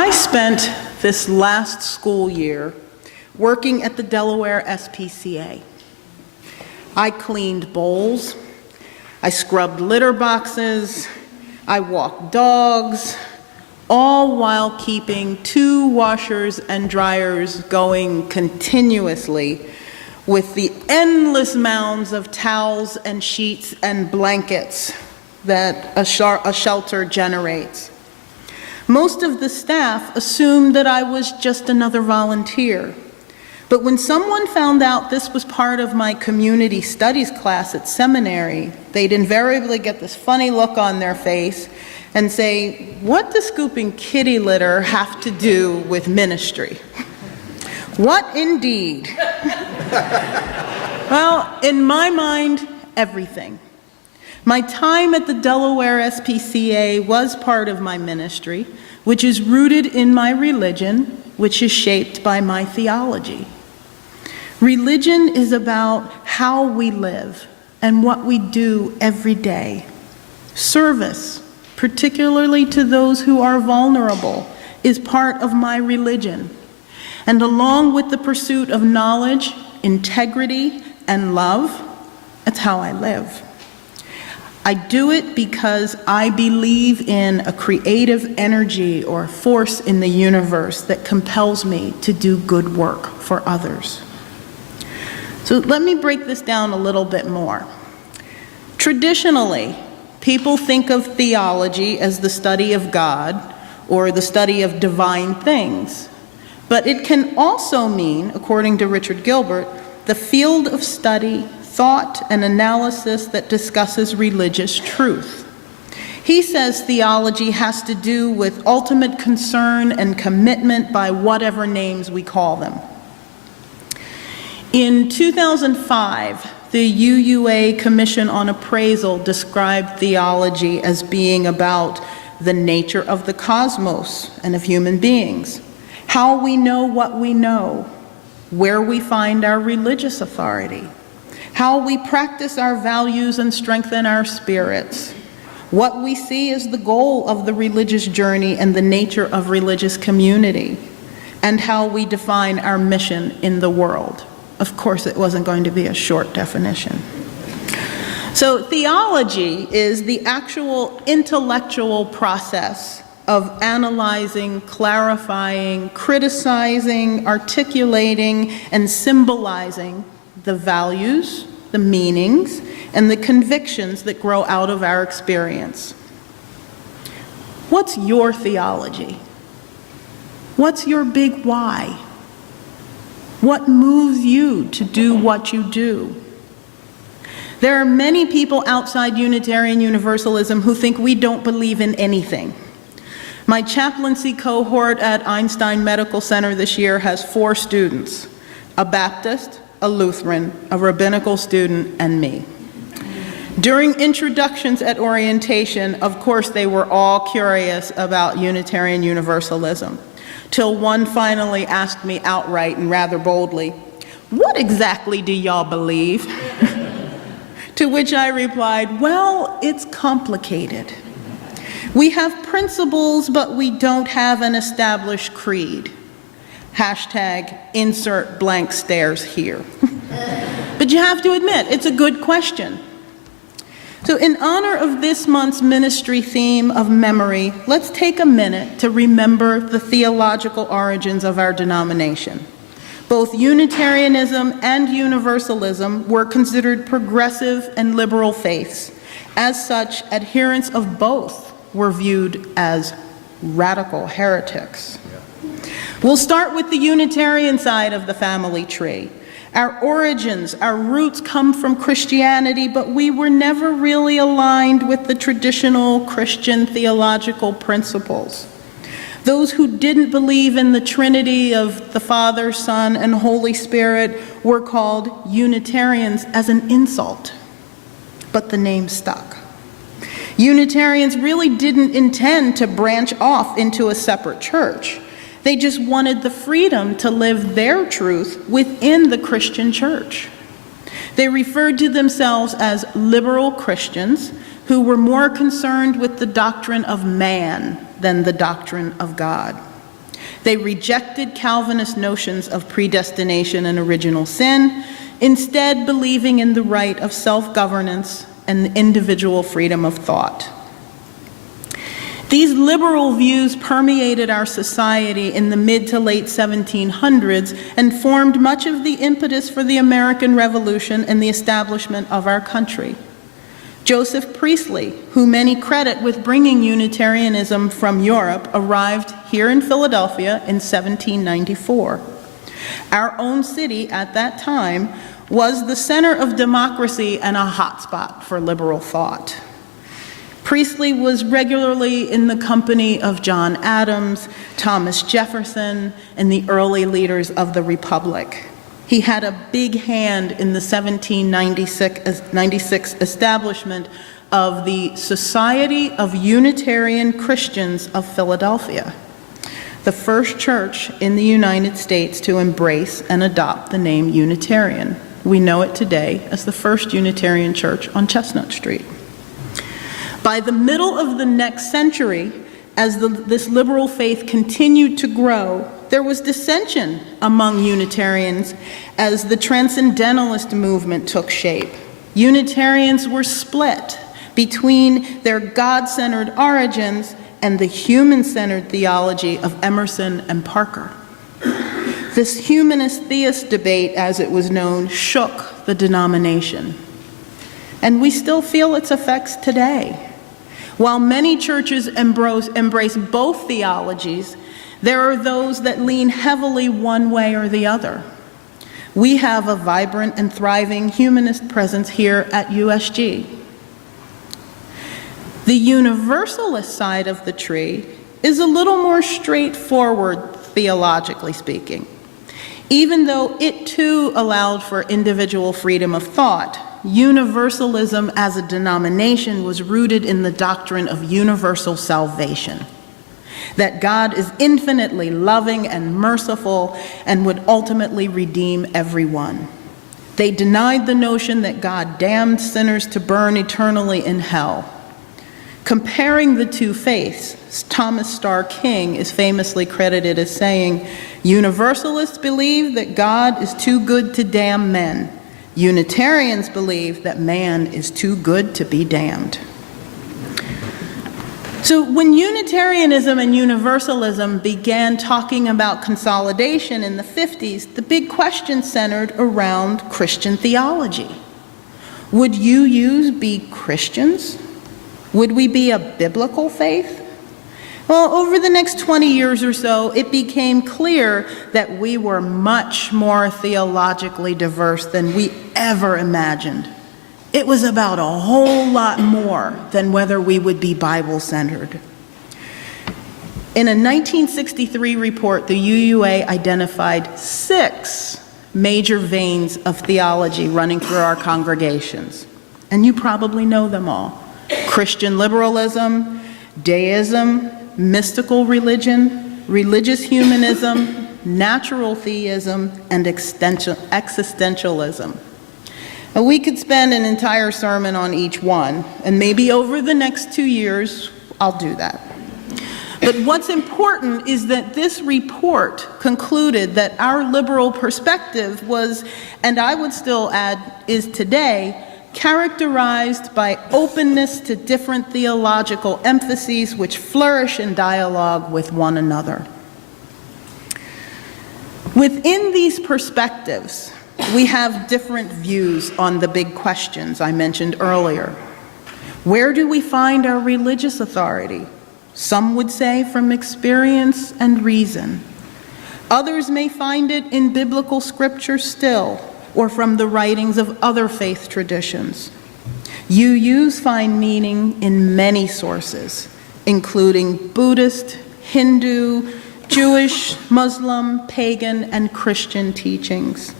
I spent this last school year working at the Delaware SPCA. I cleaned bowls, I scrubbed litter boxes, I walked dogs, all while keeping 2 washers and dryers going continuously with the endless mounds of towels and sheets and blankets that a shelter generates. Most of the staff assumed that I was just another volunteer. But when someone found out this was part of my community studies class at seminary, they'd invariably get this funny look on their face and say, "What does scooping kitty litter have to do with ministry?" What indeed? Well, in my mind, everything. My time at the Delaware SPCA was part of my ministry, which is rooted in my religion, which is shaped by my theology. Religion is about how we live and what we do every day. Service, particularly to those who are vulnerable, is part of my religion. And along with the pursuit of knowledge, integrity, and love, that's how I live. I do it because I believe in a creative energy or force in the universe that compels me to do good work for others. So let me break this down a little bit more. Traditionally, people think of theology as the study of God or the study of divine things. But it can also mean, according to Richard Gilbert, the field of study, thought, and analysis that discusses religious truth. He says theology has to do with ultimate concern and commitment by whatever names we call them. In 2005, the UUA Commission on Appraisal described theology as being about the nature of the cosmos and of human beings, how we know what we know, where we find our religious authority, how we practice our values and strengthen our spirits, what we see as the goal of the religious journey and the nature of religious community, and how we define our mission in the world. Of course, it wasn't going to be a short definition. So theology is the actual intellectual process of analyzing, clarifying, criticizing, articulating, and symbolizing the values, the meanings, and the convictions that grow out of our experience. What's your theology? What's your big why? What moves you to do what you do? There are many people outside Unitarian Universalism who think we don't believe in anything. My chaplaincy cohort at Einstein Medical Center this year has 4 students, a Baptist, a Lutheran, a rabbinical student, and me. During introductions at orientation, of course, they were all curious about Unitarian Universalism, till one finally asked me outright and rather boldly, "What exactly do y'all believe?" To which I replied, "Well, it's complicated. We have principles, but we don't have an established creed." Hashtag insert blank stares here. But you have to admit, it's a good question. So in honor of this month's ministry theme of memory, let's take a minute to remember the theological origins of our denomination. Both Unitarianism and Universalism were considered progressive and liberal faiths. As such, adherents of both were viewed as radical heretics. We'll start with the Unitarian side of the family tree. Our origins, our roots come from Christianity, but we were never really aligned with the traditional Christian theological principles. Those who didn't believe in the Trinity of the Father, Son, and Holy Spirit were called Unitarians as an insult, but the name stuck. Unitarians really didn't intend to branch off into a separate church. They just wanted the freedom to live their truth within the Christian church. They referred to themselves as liberal Christians who were more concerned with the doctrine of man than the doctrine of God. They rejected Calvinist notions of predestination and original sin, instead believing in the right of self-governance and individual freedom of thought. These liberal views permeated our society in the mid to late 1700s and formed much of the impetus for the American Revolution and the establishment of our country. Joseph Priestley, who many credit with bringing Unitarianism from Europe, arrived here in Philadelphia in 1794. Our own city at that time was the center of democracy and a hotspot for liberal thought. Priestley was regularly in the company of John Adams, Thomas Jefferson, and the early leaders of the Republic. He had a big hand in the 1796 establishment of the Society of Unitarian Christians of Philadelphia, the first church in the United States to embrace and adopt the name Unitarian. We know it today as the First Unitarian Church on Chestnut Street. By the middle of the next century, as this liberal faith continued to grow, there was dissension among Unitarians as the Transcendentalist movement took shape. Unitarians were split between their God-centered origins and the human-centered theology of Emerson and Parker. This humanist-theist debate, as it was known, shook the denomination. And we still feel its effects today. While many churches embrace both theologies, there are those that lean heavily one way or the other. We have a vibrant and thriving humanist presence here at USG. The Universalist side of the tree is a little more straightforward, theologically speaking. Even though it too allowed for individual freedom of thought, Universalism as a denomination was rooted in the doctrine of universal salvation, that God is infinitely loving and merciful and would ultimately redeem everyone. They denied the notion that God damned sinners to burn eternally in hell. Comparing the two faiths, Thomas Starr King is famously credited as saying, "Universalists believe that God is too good to damn men. Unitarians believe that man is too good to be damned." So when Unitarianism and Universalism began talking about consolidation in the 50s, the big question centered around Christian theology. Would UUs be Christians? Would we be a biblical faith? Well, over the next 20 years or so, it became clear that we were much more theologically diverse than we ever imagined. It was about a whole lot more than whether we would be Bible-centered. In a 1963 report, the UUA identified 6 major veins of theology running through our congregations. And you probably know them all: Christian liberalism, deism, mystical religion, religious humanism, natural theism, and existentialism. Now, we could spend an entire sermon on each one, and maybe over the next 2 years, I'll do that. But what's important is that this report concluded that our liberal perspective was, and I would still add, is today, characterized by openness to different theological emphases which flourish in dialogue with one another. Within these perspectives, we have different views on the big questions I mentioned earlier. Where do we find our religious authority? Some would say from experience and reason. Others may find it in biblical scripture still, or from the writings of other faith traditions. UUs find meaning in many sources, including Buddhist, Hindu, Jewish, Muslim, pagan, and Christian teachings.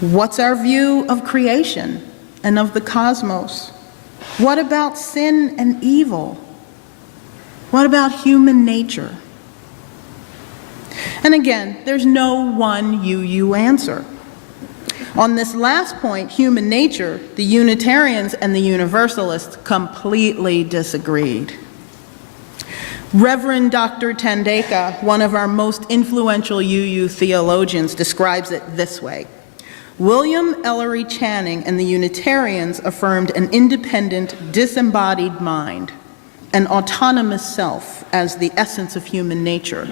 What's our view of creation and of the cosmos? What about sin and evil? What about human nature? And again, there's no one UU answer. On this last point, human nature, the Unitarians and the Universalists completely disagreed. Reverend Dr. Tandeka, one of our most influential UU theologians, describes it this way. William Ellery Channing and the Unitarians affirmed an independent, disembodied mind, an autonomous self as the essence of human nature.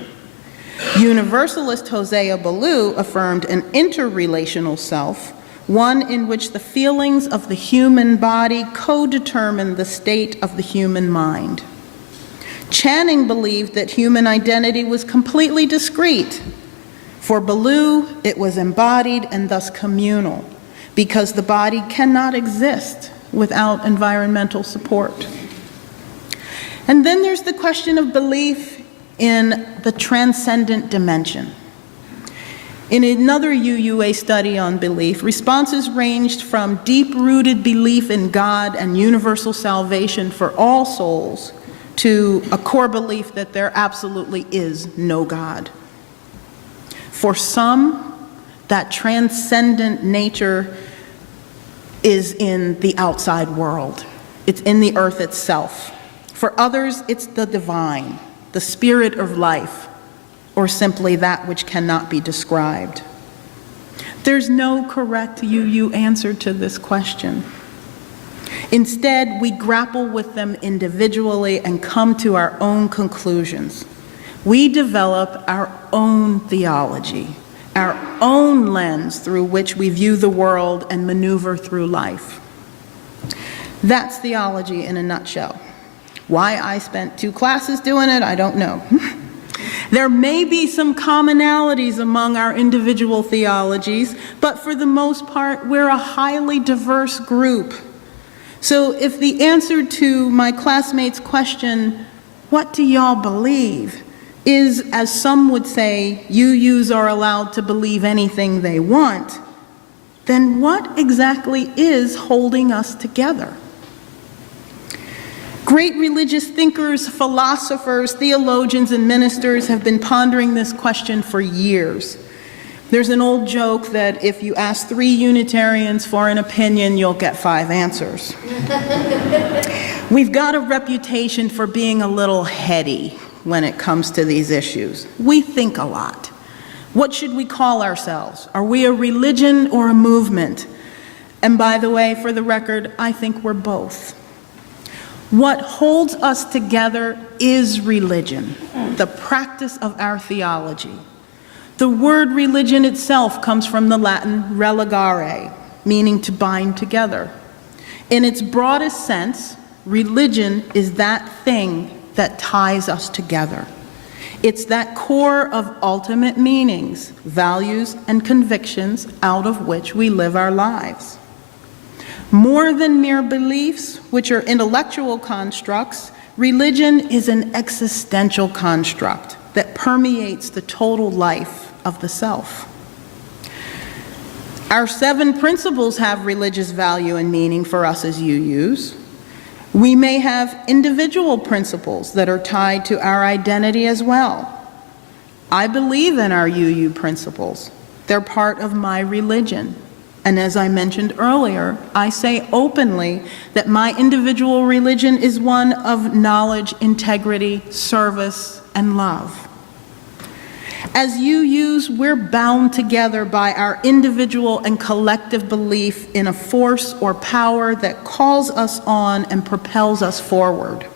Universalist Hosea Ballou affirmed an interrelational self, one in which the feelings of the human body co-determine the state of the human mind. Channing believed that human identity was completely discrete. For Ballou, it was embodied and thus communal, because the body cannot exist without environmental support. And then there's the question of belief in the transcendent dimension. In another UUA study on belief, responses ranged from deep-rooted belief in God and universal salvation for all souls to a core belief that there absolutely is no God. For some, that transcendent nature is in the outside world. It's in the earth itself. For others, it's the divine, the spirit of life, or simply that which cannot be described. There's no correct UU answer to this question. Instead, we grapple with them individually and come to our own conclusions. We develop our own theology, our own lens through which we view the world and maneuver through life. That's theology in a nutshell. Why I spent 2 classes doing it, I don't know. There may be some commonalities among our individual theologies, but for the most part, we're a highly diverse group. So if the answer to my classmates' question, what do y'all believe, is, as some would say, UUs are allowed to believe anything they want, then what exactly is holding us together? Great religious thinkers, philosophers, theologians, and ministers have been pondering this question for years. There's an old joke that if you ask 3 Unitarians for an opinion, you'll get 5 answers. We've got a reputation for being a little heady when it comes to these issues. We think a lot. What should we call ourselves? Are we a religion or a movement? And by the way, for the record, I think we're both. What holds us together is religion, the practice of our theology. The word religion itself comes from the Latin religare, meaning to bind together. In its broadest sense, religion is that thing that ties us together. It's that core of ultimate meanings, values, and convictions out of which we live our lives. More than mere beliefs, which are intellectual constructs, religion is an existential construct that permeates the total life of the self. Our 7 principles have religious value and meaning for us as UUs. We may have individual principles that are tied to our identity as well. I believe in our UU principles. They're part of my religion. And as I mentioned earlier, I say openly that my individual religion is one of knowledge, integrity, service, and love. As UUs, we're bound together by our individual and collective belief in a force or power that calls us on and propels us forward,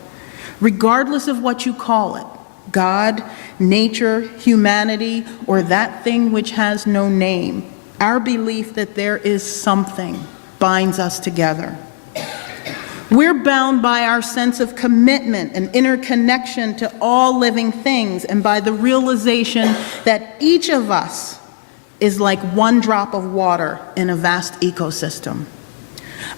regardless of what you call it, God, nature, humanity, or that thing which has no name. Our belief that there is something binds us together. We're bound by our sense of commitment and interconnection to all living things, and by the realization that each of us is like one drop of water in a vast ecosystem.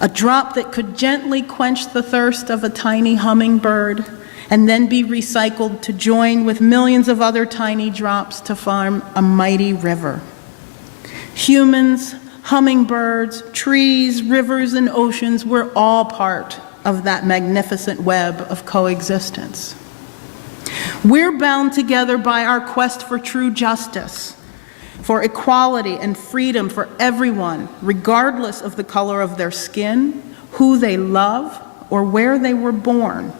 A drop that could gently quench the thirst of a tiny hummingbird and then be recycled to join with millions of other tiny drops to form a mighty river. Humans, hummingbirds, trees, rivers, and oceans, we're all part of that magnificent web of coexistence. We're bound together by our quest for true justice, for equality and freedom for everyone, regardless of the color of their skin, who they love, or where they were born.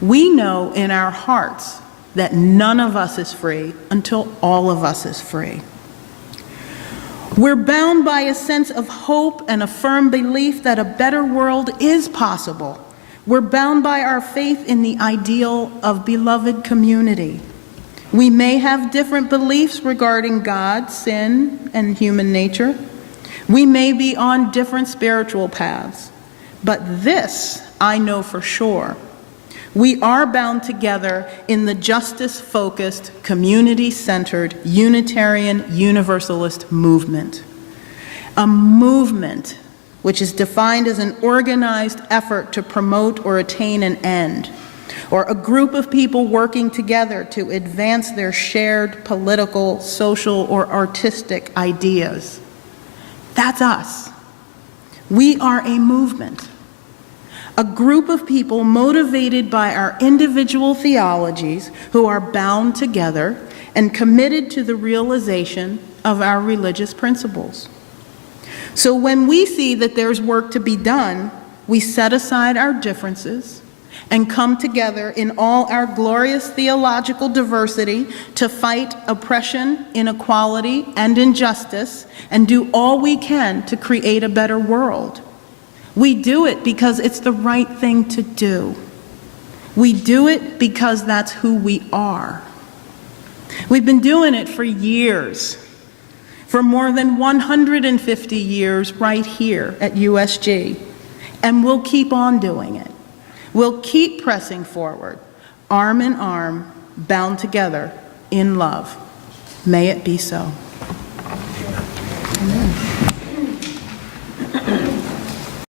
We know in our hearts that none of us is free until all of us is free. We're bound by a sense of hope and a firm belief that a better world is possible. We're bound by our faith in the ideal of beloved community. We may have different beliefs regarding God, sin, and human nature. We may be on different spiritual paths. But this I know for sure. We are bound together in the justice-focused, community-centered, Unitarian Universalist movement. A movement which is defined as an organized effort to promote or attain an end, or a group of people working together to advance their shared political, social, or artistic ideas. That's us. We are a movement. A group of people motivated by our individual theologies who are bound together and committed to the realization of our religious principles. So when we see that there's work to be done, we set aside our differences and come together in all our glorious theological diversity to fight oppression, inequality, and injustice, and do all we can to create a better world. We do it because it's the right thing to do. We do it because that's who we are. We've been doing it for years, for more than 150 years right here at USG, and we'll keep on doing it. We'll keep pressing forward, arm in arm, bound together in love. May it be so.